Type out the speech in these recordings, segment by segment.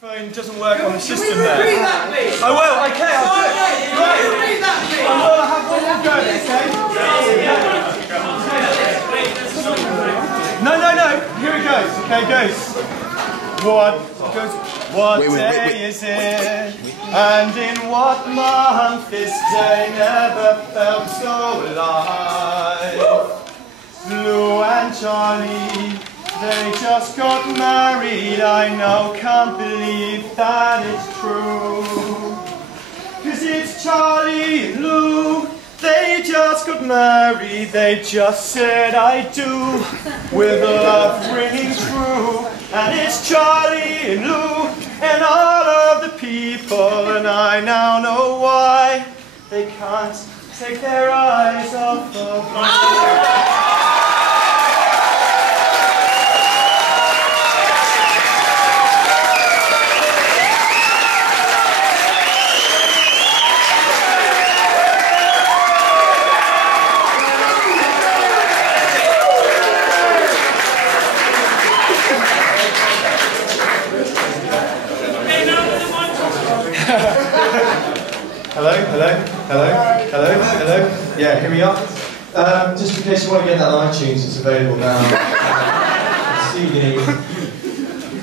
Phone doesn't work on the system there. Can we repeat that, please? I will, okay, I'll do it. Can you repeat that, please? I will have one more go, okay? No. Here it goes. Okay, it goes. What day is it? And in what month this day never felt so alive? Lou and Charlie, they just got married. I now can't believe that it's true. 'Cause it's Charlie and Lou, they just got married. They just said I do, with love ringing true. And it's Charlie and Lou and all of the people, and I now know why they can't take their eyes off of me. Hello. Yeah, here we are. Just in case you want to get that on iTunes, it's available now.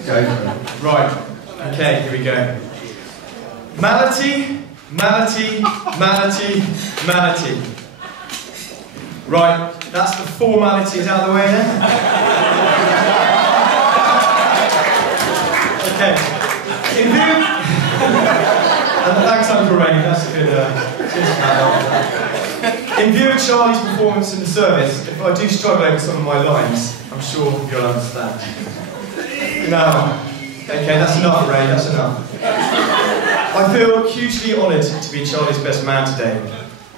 Go for it. Right. Okay, here we go. Mality. Right, that's the formalities out of the way then. Okay. In view. And thanks, Uncle Ray, that's a good in view of Charlie's performance in the service, if I do struggle over some of my lines, I'm sure you'll understand. No. Okay, that's enough, Ray, that's enough. I feel hugely honoured to be Charlie's best man today.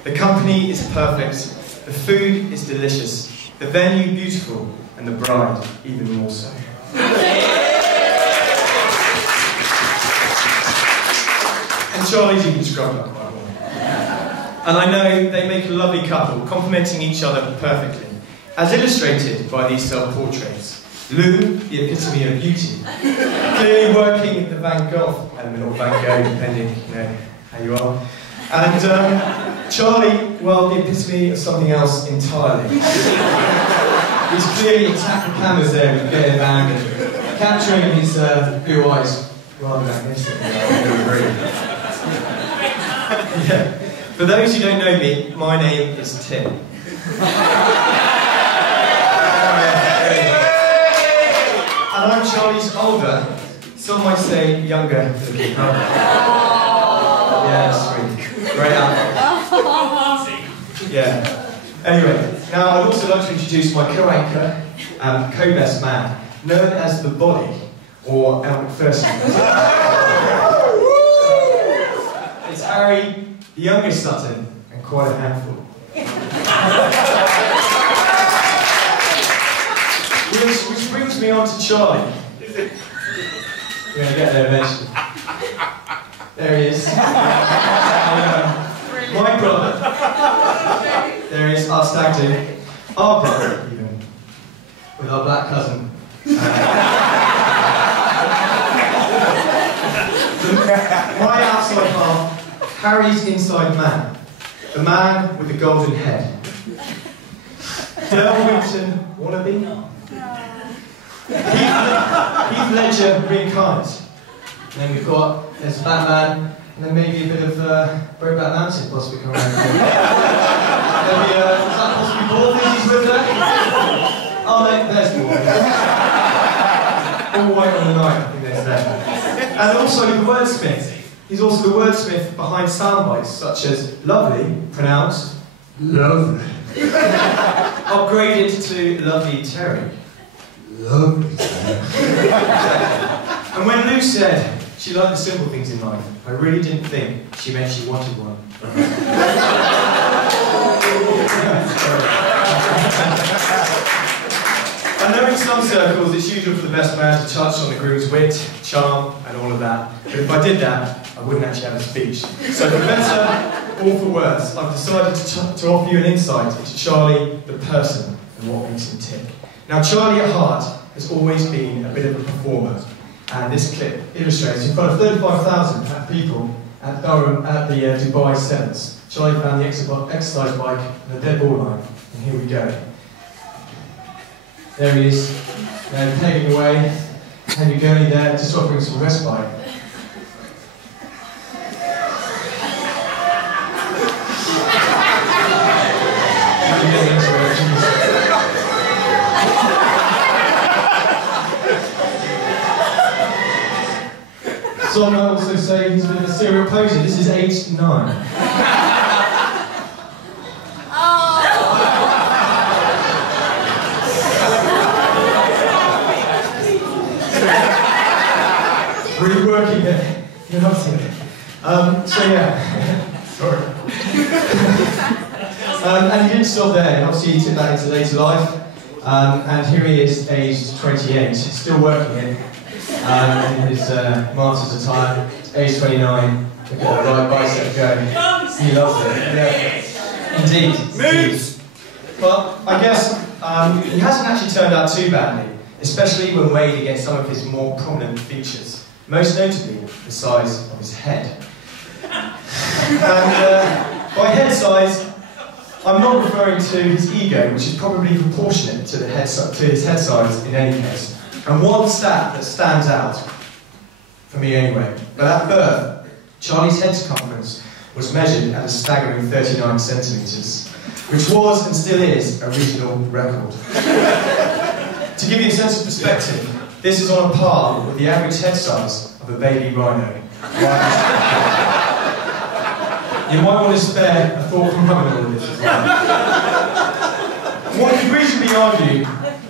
The company is perfect, the food is delicious, the venue beautiful, and the bride even more so. And Charlie's even scrubbed up quite well. And I know they make a lovely couple, complementing each other perfectly, as illustrated by these self-portraits. Lou, the epitome of beauty, clearly working the Van Gogh element, or Van Gogh, depending how you are. And Charlie, well, the epitome of something else entirely. He's clearly attacked the cameras there with Gay Van, capturing his blue eyes rather magnificently. Yeah. For those who don't know me, my name is Tim. And I'm Charlie's older, some might say younger looking brother. Yeah, sweet. Great outfit. Yeah. Anyway, now I'd also like to introduce my co-anchor and co-best man, known as the Body, or Al McPherson. It's Harry, the youngest Sutton, and quite a handful. Which brings me on to Charlie. We're going to get there eventually. There he is. My brother. There he is, our stag do. Our brother, even. With our black cousin. My outside half. Harry's inside man, the man with the golden head. Dale Winton wannabe. Heath Ledger reincarnate. And then we've got, there's Batman, and then maybe a bit of Brokeback Mountain possibly coming around here. Maybe, is that possibly Paul Dizzy's with there? Oh, there's more. All white on the night, I think there's there. And also the wordsmith. He's also the wordsmith behind soundbites such as lovely, pronounced lovely, upgraded to lovely Terry. Lovely. And when Lou said she liked the simple things in life, I really didn't think she meant she wanted one. I know in some circles it's usual for the best man to touch on the groom's wit, charm, and all of that. But if I did that, I wouldn't actually have a speech. So for better or for worse, I've decided to offer you an insight into Charlie, the person, and what makes him tick. Now, Charlie at heart has always been a bit of a performer. And this clip illustrates in front of 35,000 people at Durham at the Dubai Sevens. Charlie found the exercise bike and the dead ball line, and here we go. There he is, pegging away, and you're going there, just offering some respite. Some might also say he's a bit of a serial poser. This is age 9. Really working it. You're not seeing it. So yeah, sorry. And he didn't stop there. Obviously he took that into later life. And here he is, aged 28, still working it. In his master's attire, age 29. Look at that right bicep going. He loves it. Yeah. Indeed. Moves! Well, I guess he hasn't actually turned out too badly, especially when weighed against some of his more prominent features, most notably the size of his head. And by head size, I'm not referring to his ego, which is probably proportionate to his head size in any case. And one stat that stands out, for me anyway, but at birth, Charlie's head circumference was measured at a staggering 39 centimetres, which was and still is a regional record. To give you a sense of perspective, this is on a par with the average head size of a baby rhino. You might want to spare a thought from home on all of this as well. One could reasonably argue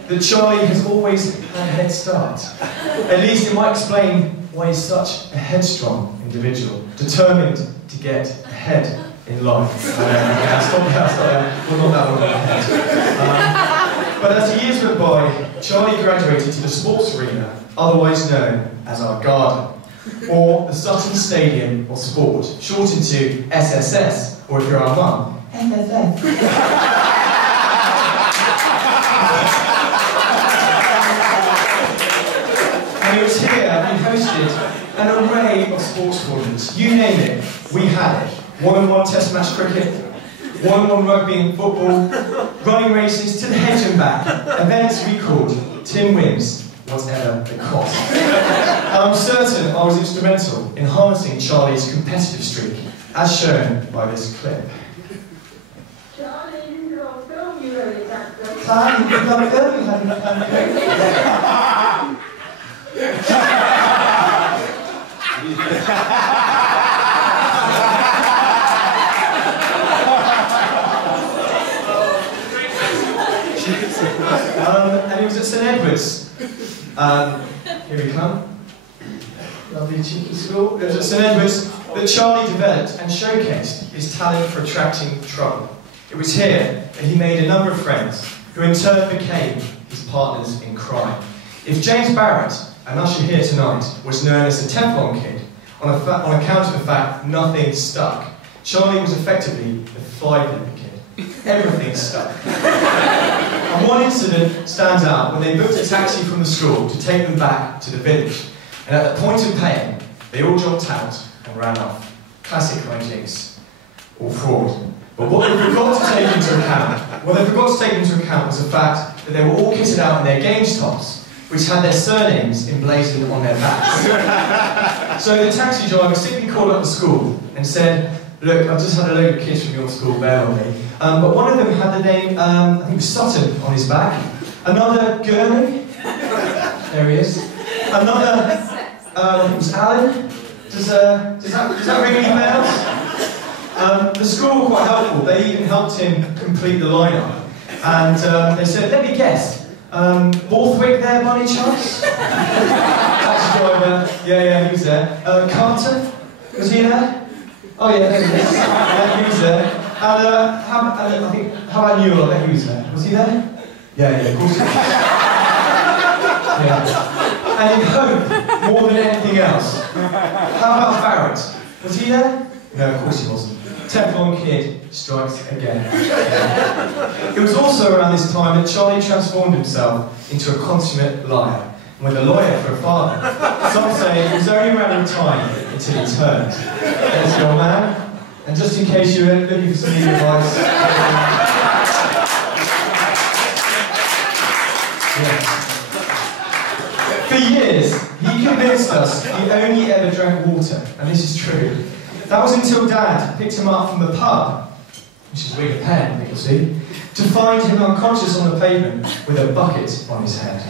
that Charlie has always had a head start. At least it might explain why he's such a headstrong individual, determined to get ahead in life. Stop there. Well, not that one ahead. But as the years went by, Charlie graduated to the sports arena, otherwise known as our garden, or the Sutton Stadium of Sport, shortened to SSS, or if you're our mum, MFF. And it was here we hosted an array of sports tournaments. You name it, we had it. 1-on-1 test match cricket, 1-on-1 rugby and football, running races to the hedge and back, events we called Tim Wins, whatever the cost. I'm certain I was instrumental in harnessing Charlie's competitive streak, as shown by this clip. Charlie, you don't film you really that good. And he was at St Edward's. Here we come. Lovely cheeky school. It was at St Edward's that Charlie developed and showcased his talent for attracting trouble. It was here that he made a number of friends, who in turn became his partners in crime. If James Barrett, an usher here tonight, was known as the Teflon Kid, on account of the fact nothing stuck, Charlie was effectively the fly-paper kid. Everything stuck. And one incident stands out when they booked a taxi from the school to take them back to the village. And at the point of paying, they all jumped out and ran off. Classic hijinks. Or fraud. But what they forgot to take into account, was the fact that they were all kitted out in their games tops, which had their surnames emblazoned on their backs. So the taxi driver simply called up the school and said, "Look, I've just had a load of kids from your school, bear with me. But one of them had the name, I think it was Sutton, on his back. Another Gurney. There he is. Another, I think it was Alan. Does that ring any bells? The school were quite helpful. They even helped him complete the lineup. And they said, let me guess, Borthwick there by any chance? Taxi driver, yeah, he was there. Carter, was he there? Oh yeah, there he is. Yeah, he was there. And how about Newell? I bet he was there. Was he there? Yeah, of course he was. Yeah. And in hope, more than anything else. How about Barrett? Was he there? No, of course he wasn't. Teflon Kid strikes again. It was also around this time that Charlie transformed himself into a consummate liar. and with a lawyer for a father. Some say it was only a matter of time until he turned. There's your man, and just in case you're looking for some legal advice, for years, he convinced us he only ever drank water, and this is true. That was until Dad picked him up from the pub, which is Wing Pen, you'll see, to find him unconscious on the pavement with a bucket on his head.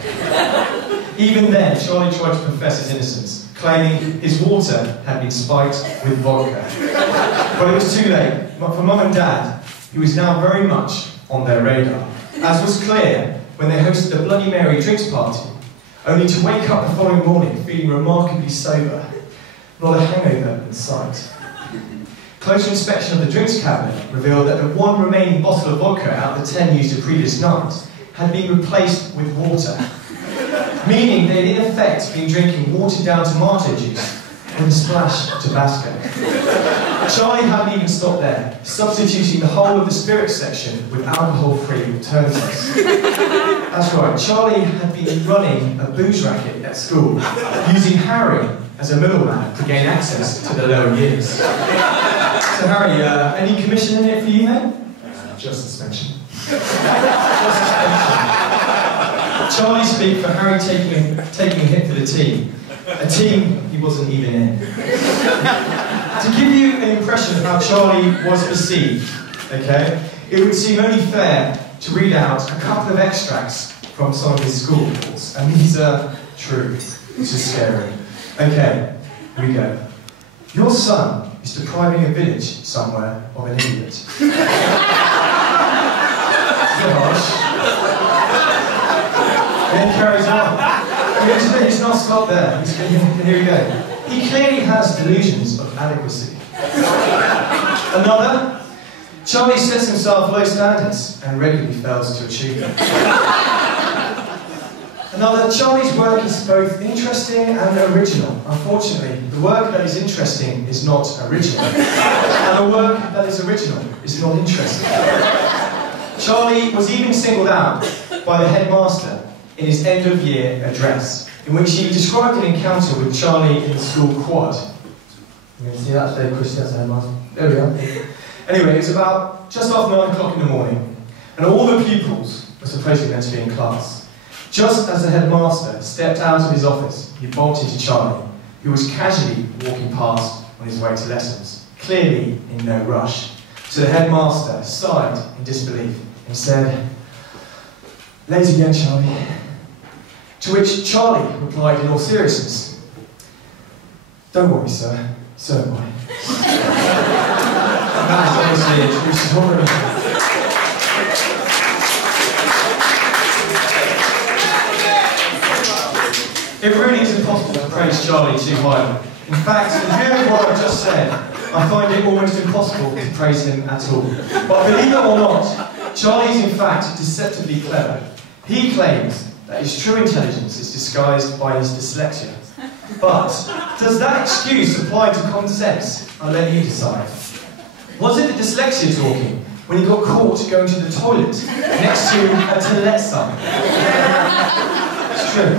Even then, Charlie tried to profess his innocence, claiming his water had been spiked with vodka. But it was too late. For Mum and Dad, he was now very much on their radar, as was clear when they hosted a Bloody Mary drinks party, only to wake up the following morning feeling remarkably sober, not a hangover in sight. Closer inspection of the drinks cabinet revealed that the one remaining bottle of vodka out of the 10 used the previous night had been replaced with water, meaning they'd in effect been drinking watered-down tomato juice with a splash of Tabasco. Charlie hadn't even stopped there, substituting the whole of the spirits section with alcohol-free alternatives. That's right, Charlie had been running a booze racket at school, using Harry as a middleman to gain access to the lower years. So Harry, any commission in it for you, mate? Just suspension. Just suspension. Charlie speak for Harry taking a hit for the team. A team he wasn't even in. To give you an impression of how Charlie was perceived, okay, it would seem only fair to read out a couple of extracts from some of his school reports, and these are true, which is scary. Okay, here we go. Your son is depriving a village somewhere of an idiot. Gosh. And then carries on. He's not stopped there. Here we go. He clearly has delusions of adequacy. Another, Charlie sets himself low standards and regularly fails to achieve them. Another, Charlie's work is both interesting and original. Unfortunately, the work that is interesting is not original, and the work that is original is not interesting. Charlie was even singled out by the headmaster in his end-of-year address, in which he described an encounter with Charlie in the school quad. You can see that today, Chris, that's the headmaster. There we are. Anyway, it was about just after 9 o'clock in the morning, and all the pupils were supposedly meant to be in class. Just as the headmaster stepped out of his office, he bumped into Charlie, who was casually walking past on his way to lessons, clearly in no rush. So the headmaster sighed in disbelief and said, "Late again, Charlie." To which Charlie replied in all seriousness, "Don't worry, sir, so am I." That is obviously a true story. It really is impossible to praise Charlie too highly. In fact, in view of what I've just said, I find it almost impossible to praise him at all. But believe it or not, Charlie is in fact deceptively clever. He claims that his true intelligence is disguised by his dyslexia. But does that excuse apply to common sense? I'll let you decide. Was it the dyslexia talking when he got caught going to the toilet next to a toilet sign? It's true.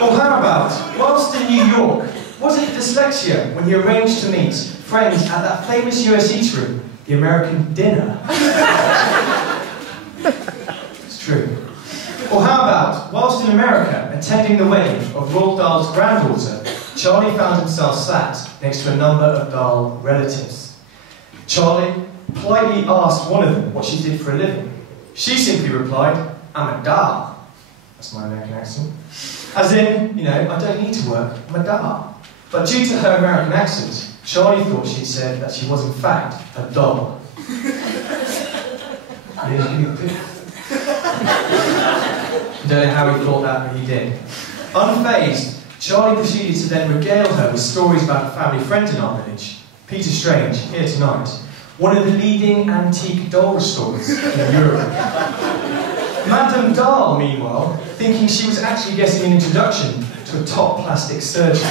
Or how about, whilst in New York, was it dyslexia when he arranged to meet friends at that famous US eatery, the American Dinner? It's true. Or how about, whilst in America, attending the wedding of Roald Dahl's granddaughter, Charlie found himself sat next to a number of Dahl relatives. Charlie politely asked one of them what she did for a living. She simply replied, "I'm a Dahl." That's my American accent. As in, you know, I don't need to work, I'm a Dahl. But due to her American accent, Charlie thought she'd said that she was in fact a doll. I don't know how he thought that, but he did. Unfazed, Charlie proceeded to then regale her with stories about a family friend in our village, Peter Strange, here tonight, one of the leading antique doll restorers in Europe. Madame Dahl, meanwhile, thinking she was actually getting an introduction to a top plastic surgeon.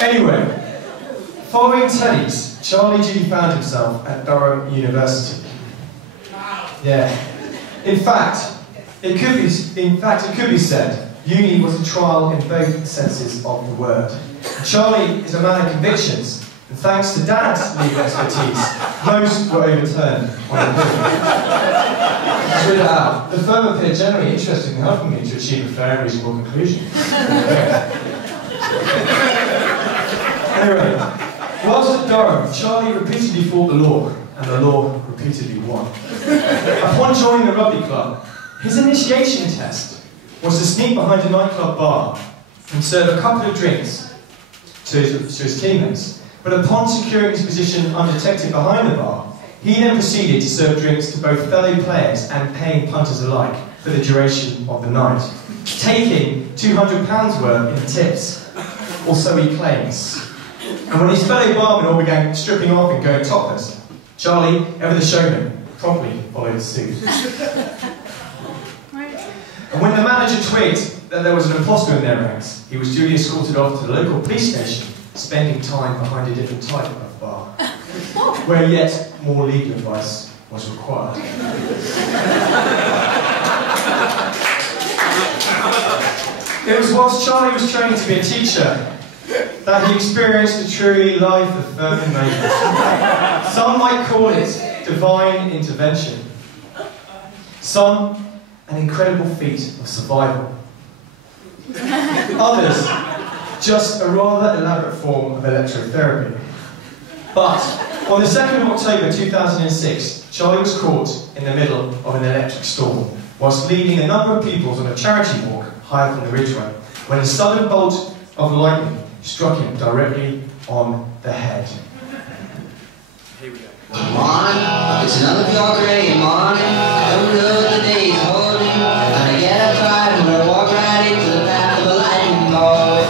Anyway, following Teddy's, Charlie duly found himself at Durham University. Yeah. In fact, it could be said, uni was a trial in both senses of the word. Charlie is a man of convictions, and thanks to Dad's legal expertise, those were overturned on appeal. Let's read it out. The firm appeared generally interested in helping me to achieve a fair and reasonable conclusion. Anyway, whilst at Durham, Charlie repeatedly fought the law, and the law repeatedly won. Upon joining the rugby club, his initiation test was to sneak behind a nightclub bar and serve a couple of drinks to his teammates. But upon securing his position undetected behind the bar, he then proceeded to serve drinks to both fellow players and paying punters alike for the duration of the night, taking £200 worth in tips, or so he claims. And when his fellow barmen all began stripping off and going topless, Charlie, ever the showman, promptly followed suit. And when the manager twigged that there was an imposter in their ranks, he was duly escorted off to the local police station, spending time behind a different type of bar, where yet more legal advice was required. It was whilst Charlie was training to be a teacher that he experienced a truly life affirming moment. Some might call it divine intervention. Some, an incredible feat of survival. Others, just a rather elaborate form of electrotherapy. But on the 2nd of October 2006, Charlie was caught in the middle of an electric storm whilst leading a number of pupils on a charity walk high up on the ridgeway, when a sudden bolt of lightning struck him directly on the head. Here we go. Come on, it's another pure gray morning. I don't know the day's holding, and I get up right when I walk right into the path of a lightning bolt.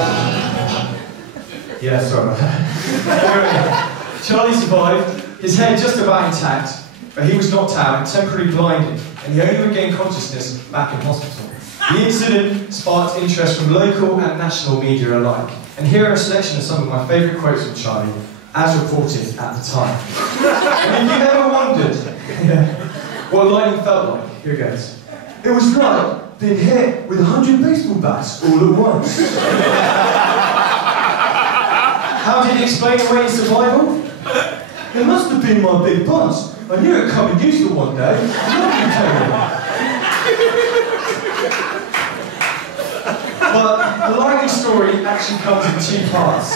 Yeah, sorry about that. Charlie survived, his head just about intact, but he was knocked out and temporarily blinded, and he only regained consciousness back in hospital. The incident sparked interest from local and national media alike, and here are a selection of some of my favourite quotes from Charlie, as reported at the time. And if you've ever wondered what lightning felt like, here goes. It was like being hit with 100 baseball bats all at once. How did he explain away his survival? It must have been my big punch. I knew it coming useful one day. But the lightning story actually comes in two parts.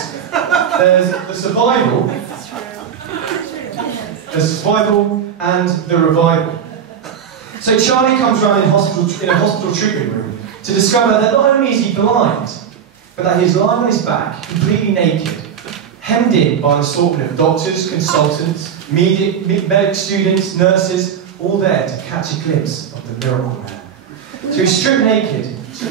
There's the survival and the revival. So Charlie comes around in a hospital treatment room to discover that not only is he blind, but that he's lying on his back, completely naked, hemmed in by an assortment of doctors, consultants, medic students, nurses, all there to catch a glimpse of the miracle man. So he's stripped naked so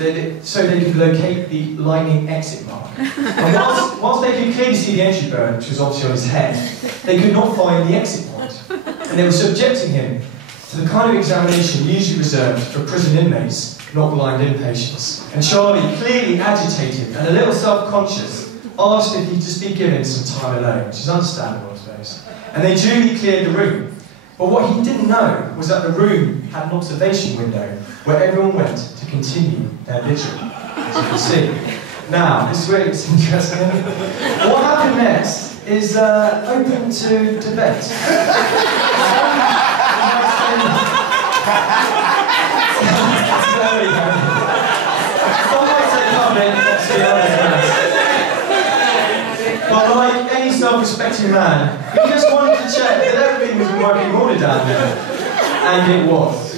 they could locate the lightning exit mark. And whilst they could clearly see the entry burn, which was obviously on his head, they could not find the exit point. And they were subjecting him to the kind of examination usually reserved for prison inmates, not blind inpatients. And Charlie, clearly agitated and a little self-conscious, asked if he'd just be given some time alone, which is understandable, I suppose. And they duly cleared the room. But what he didn't know was that the room had an observation window where everyone went to continue their vigil, as you can see. Now, this is where it's interesting. What happened next is open to debate. But like any self-respecting man, he just wanted to check that everything was in working order down there. And it was.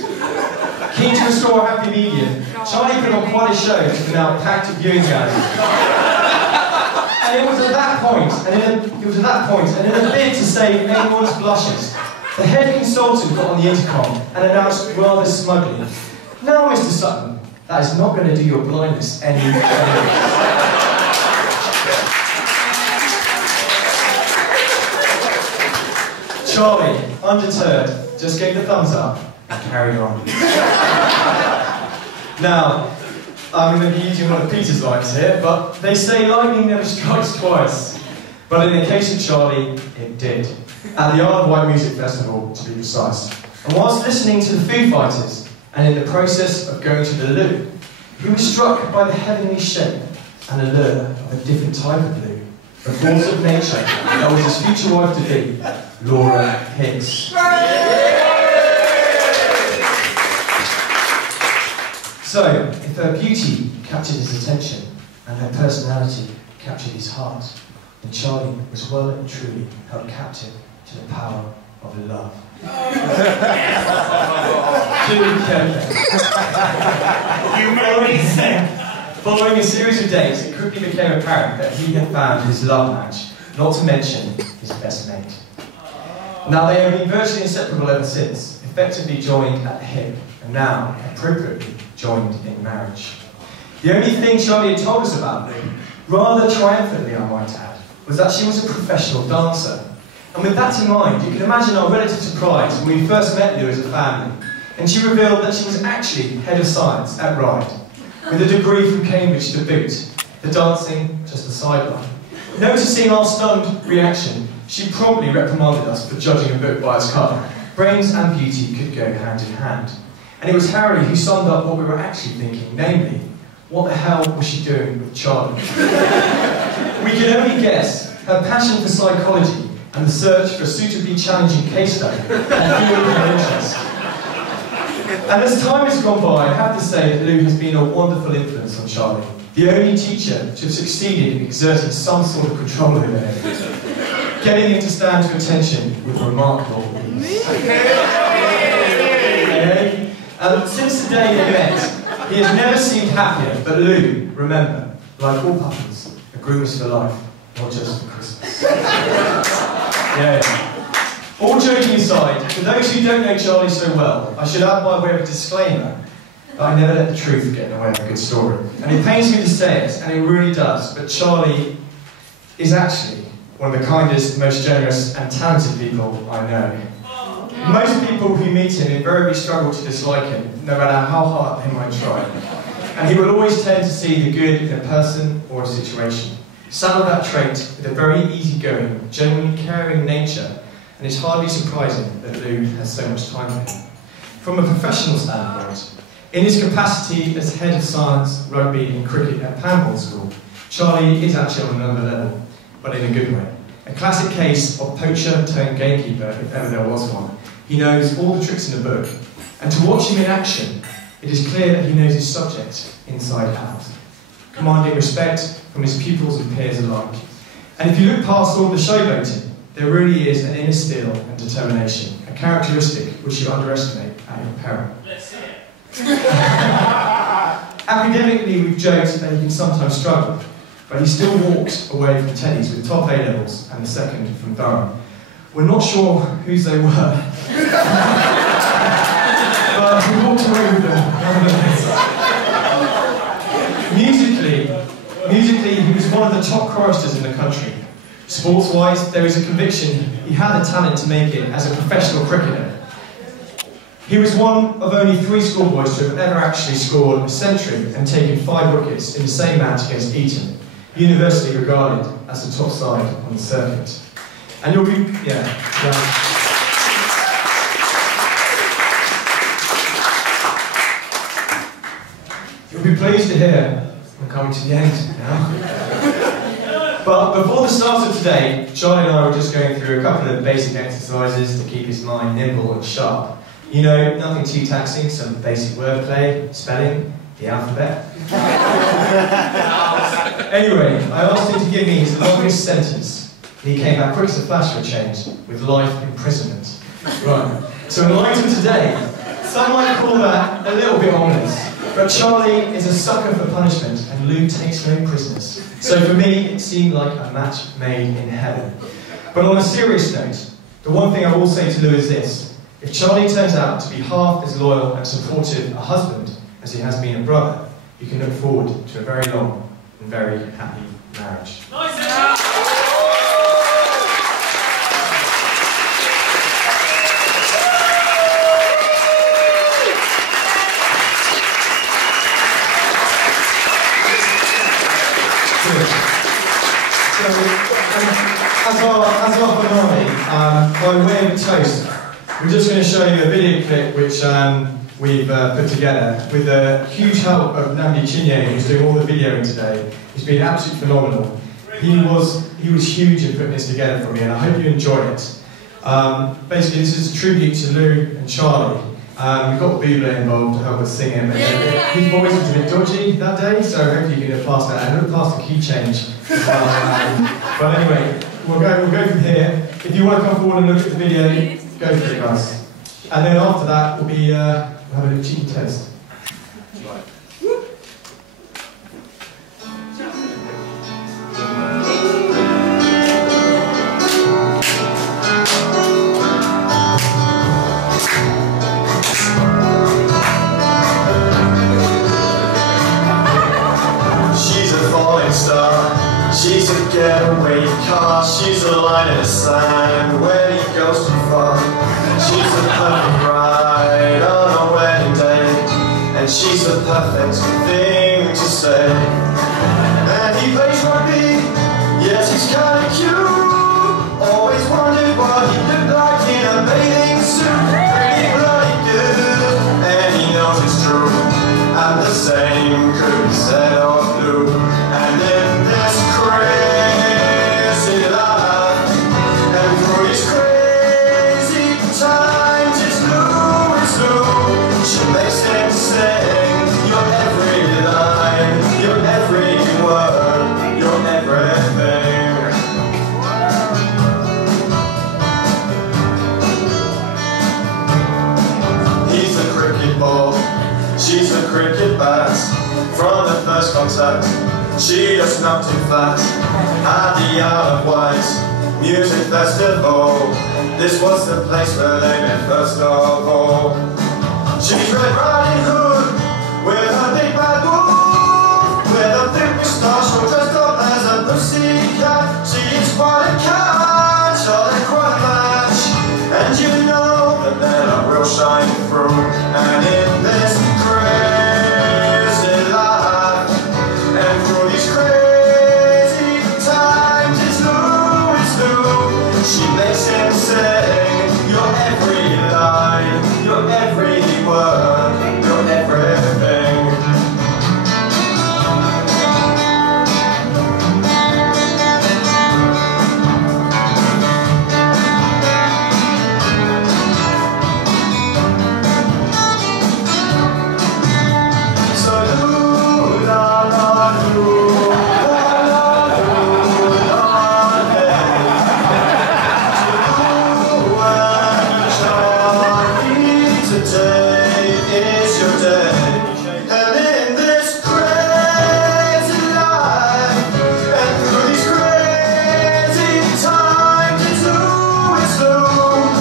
Keen to restore a happy medium, Charlie put on quite a show to the now packed viewing gallery. And it was at that point, and in a bid to save anyone's blushes, the head consultant got on the intercom and announced rather smugly, "Now, Mr. Sutton, that is not going to do your blindness any favours." Charlie, undeterred, just gave the thumbs up and carried on. Now, I'm going to be using one of Peter's lines here, but they say lightning never strikes twice. But in the case of Charlie, it did. At the Isle of Wight Music Festival, to be precise. And whilst listening to the Foo Fighters, and in the process of going to the loo, he was struck by the heavenly shape and allure of a different type of loo, the force of nature that was his future wife to be, Laura Hicks. So, if her beauty captured his attention and her personality captured his heart, then Charlie was well and truly held captive to the power of love. You made me sick. Following a series of dates, it quickly became apparent that he had found his love match, not to mention his best mate. Now they have been virtually inseparable ever since, effectively joined at the hip, and now appropriately joined in marriage. The only thing Charlie had told us about Lou, rather triumphantly I might add, was that she was a professional dancer. And with that in mind, you can imagine our relative surprise when we first met Lou as a family, and she revealed that she was actually head of science at Ryde, with a degree from Cambridge to boot, the dancing just a sideline. Noticing our stunned reaction, she promptly reprimanded us for judging a book by its cover. Brains and beauty could go hand in hand. And it was Harry who summed up what we were actually thinking, namely, what the hell was she doing with Charlie? We can only guess her passion for psychology and the search for a suitably challenging case study had fueled her interest. And as time has gone by, I have to say that Lou has been a wonderful influence on Charlie, the only teacher to have succeeded in exerting some sort of control over him, getting him to stand to attention with remarkable ease. Since the day they met, he has never seemed happier, but Lou, remember, like all puppies, a groom is for life, not just for Christmas. Yeah. All joking aside, for those who don't know Charlie so well, I should add by way of a disclaimer that I never let the truth get in the way of a good story. And it pains me to say it, and it really does, but Charlie is actually one of the kindest, most generous and talented people I know. Most people who meet him invariably struggle to dislike him, no matter how hard they might try. And he will always tend to see the good in a person or a situation. Saddle that trait with a very easygoing, genuinely caring nature, and it's hardly surprising that Lou has so much time for him. From a professional standpoint, in his capacity as head of science, rugby and cricket at Pamble School, Charlie is actually on another level, but in a good way. A classic case of poacher turned gamekeeper, if ever there was one. He knows all the tricks in the book, and to watch him in action, it is clear that he knows his subject inside out, commanding respect from his pupils and peers alike. And if you look past all the showboating, there really is an inner steel and determination, a characteristic which you underestimate at your peril. Let's see it. Academically, we've joked that he can sometimes struggle, but he still walks away from Teddy's with top A-levels and the second from Durham. We're not sure whose they were, but he walked away with them nonetheless. Musically, he was one of the top choristers in the country. Sports-wise, there is a conviction he had the talent to make it as a professional cricketer. He was one of only 3 schoolboys to have ever actually scored a century and taken 5 wickets in the same match against Eton, universally regarded as the top side on the circuit. And you'll be, you'll be pleased to hear I'm coming to the end now. But before the start of today, Charlie and I were just going through a couple of basic exercises to keep his mind nimble and sharp. You know, nothing too taxing, some basic wordplay, spelling, the alphabet. Anyway, I asked him to give me his longest sentence, and he came back quick as a flash for a change, with life imprisonment. Right, so in light of today, some might call that a little bit ominous, but Charlie is a sucker for punishment, and Lou takes no prisoners. So for me, it seemed like a match made in heaven. But on a serious note, the one thing I will say to Lou is this: if Charlie turns out to be half as loyal and supportive a husband as he has been a brother, you can look forward to a very long and very happy marriage. Nice. As our finale, by way of a toast, we're just going to show you a video clip which we've put together with the huge help of Nandi Chinye, who's doing all the videoing today. He's been absolutely phenomenal. He was huge in putting this together for me, and I hope you enjoy it. Basically, this is a tribute to Lou and Charlie. We've got Buble involved to help us sing him. His voice was a bit dodgy that day, so hopefully you can pass that. And we'll pass the key change. But anyway, we'll go from here. If you want to come forward and look at the video, go for it, guys. And then after that, we'll have a little cheeky test. She's a getaway car, she's a line in the sand when he goes too far. She's the perfect bride on a wedding day, and she's the perfect thing to say. And he plays rugby, yes he's kinda cute. Always wondered what he looked like in a bathing suit. Pretty bloody good, and he knows it's true. And the same could be said of Lou. And in this crazy life, and through these crazy times, it's Lou. She makes him sing your every line, your every word, your everything. He's a cricket ball, she's a cricket bat. From the first contact, she just knocked him flat at the Isle of Wight Music Festival. This was the place where they met first of all. She's Red Riding Hood with her big bad wolf, with a thick moustache all dressed up as a pussycat. She is quite a catch, Charlie quite a match, and you know that men are real shining through. And in this crazy life, and through these crazy times, it's Lou. She makes him sing your every line, your every word, your everything. So Lou, la la Lou.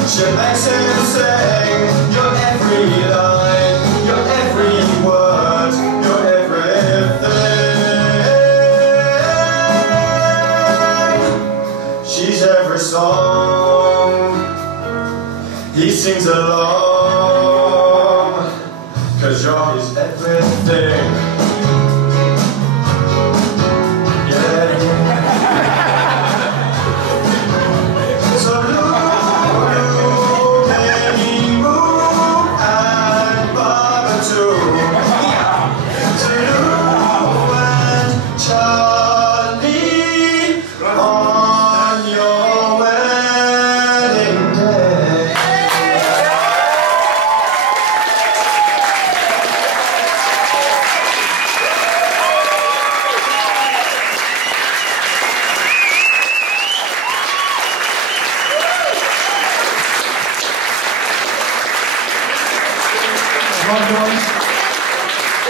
She makes him sing your every line, your every word, your everything. She's every song, he sings along, 'cause you're his everything.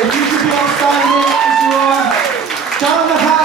If you could be outstanding as you are, down the house.